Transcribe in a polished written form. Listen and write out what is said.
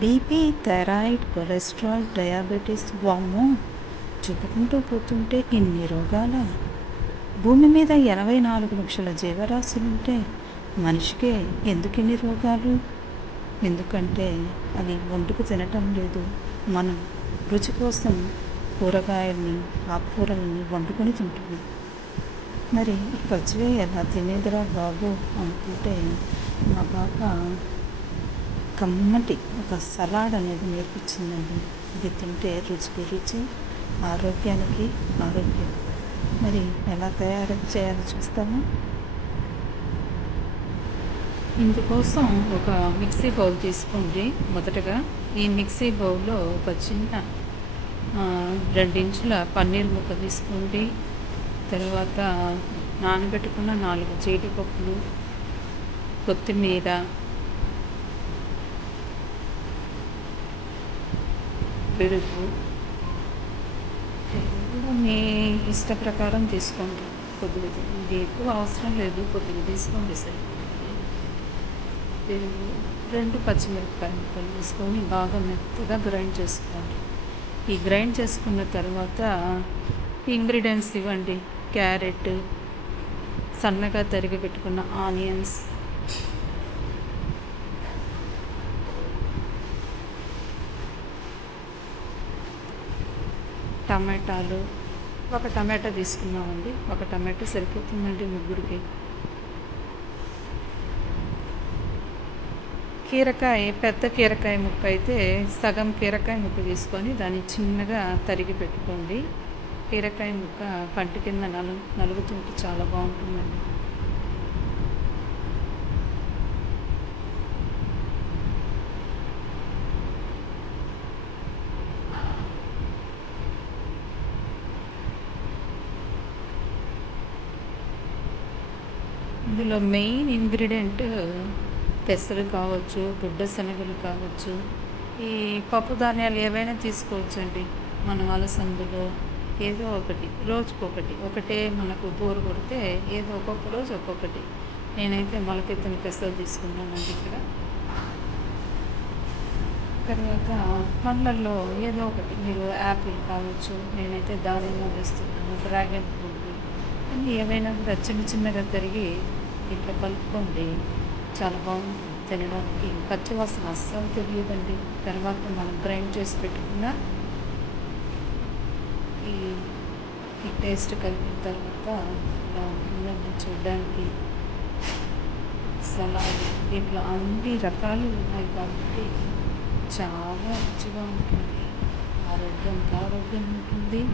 BP, thyroid, cholesterol, diabetes వామ్మో! చెప్పుకుంటూ పోతుంటే ఇన్ని రోగాలా? భూమి మీద 84 లక్షల జీవరాశులుంటే మనిషికే ఎందుకిన్ని రోగాలు? ఎందుకంటే అది వండుకు తినటం లేదు. మనం రుచి కోసం కూరగాయల్ని, ఆకుకూరల్ని వండుకొని తింటున్నాం. మరి ఈ పచ్చివే ఎలా తినేదిరా బాబు అనుకుంటే మా పాప కమ్మటి ఒక సలాడ్ అనేది నేర్పించిందండి. ఇది తింటే రుచికి రుచి, ఆరోగ్యానికి ఆరోగ్యం. మరి ఎలా తయారు చేయాలో చూస్తాము. ఇందుకోసం ఒక మిక్సీ బౌల్ తీసుకోండి. మొదటగా ఈ మిక్సీ బౌల్లో ఒక చిన్న 2 ఇంచుల పన్నీర్ ముక్క తీసుకోండి. తర్వాత నానబెట్టుకున్న 4 జీడిపప్పులు, కొత్తిమీర, పెరుగు కూడా మీ ఇష్ట ప్రకారం తీసుకోండి. కొద్దిగా ఇది ఎక్కువ అవసరం లేదు, కొద్దిగా తీసుకోండి సరిపోతుంది. పెరుగు, 2 పచ్చిమిరపకాయ ముక్కలు తీసుకొని బాగా మెత్తగా గ్రైండ్ చేసుకోండి. ఈ గ్రైండ్ చేసుకున్న తర్వాత ఇంగ్రీడియంట్స్ ఇవ్వండి. క్యారెట్, సన్నగా తరిగి పెట్టుకున్న ఆనియన్స్, టమాటాలు, ఒక టమాటా తీసుకున్నామండి. ఒక టమాటా సరిపోతుందండి ముగ్గురికి. కీరకాయ, పెద్ద కీరకాయ ముక్క అయితే సగం కీరకాయ ముక్క తీసుకొని దాన్ని చిన్నగా తరిగి పెట్టుకోండి. కీరకాయ ముక్క పంటి కింద నలుగుతుంటే చాలా బాగుంటుందండి. ఇందులో మెయిన్ ఇంగ్రీడియంట్ పెసలు కావచ్చు, బుడ్డ శనగలు కావచ్చు, ఈ పప్పు ధాన్యాలు ఏవైనా తీసుకోవచ్చండి. మనం అలసందులో ఏదో ఒకటి, రోజుకొకటి, ఒకటే మనకు బోరు కొడితే ఏదో ఒక్కొక్క రోజు ఒక్కొక్కటి. నేనైతే మొలకెత్తిన పెసలు తీసుకున్నానండి ఇక్కడ. తర్వాత పండ్లల్లో ఏదో ఒకటి, మీరు యాపిల్ కావచ్చు, నేనైతే దానిమ్మ వేస్తున్నాను, డ్రాగన్ ఫ్రూట్, అన్నీ ఏవైనా కూడా చిన్న చిన్నగా తరిగి ఇట్లా కలుపుకోండి. చాలా బాగుంటుంది తినడానికి. పచ్చివాసన అస్సలు తెలియదండి. తర్వాత మనం గ్రైండ్ చేసి పెట్టుకున్న ఈ ఈ పేస్ట్ కలిపిన తర్వాత ఇలా ఉంటుందండి చూడడానికి. సలాడ్ దీంట్లో అన్ని రకాలు ఉన్నాయి కాబట్టి చాలా రుచిగా ఉంటుంది. ఆరోగ్యం ఉంటుంది.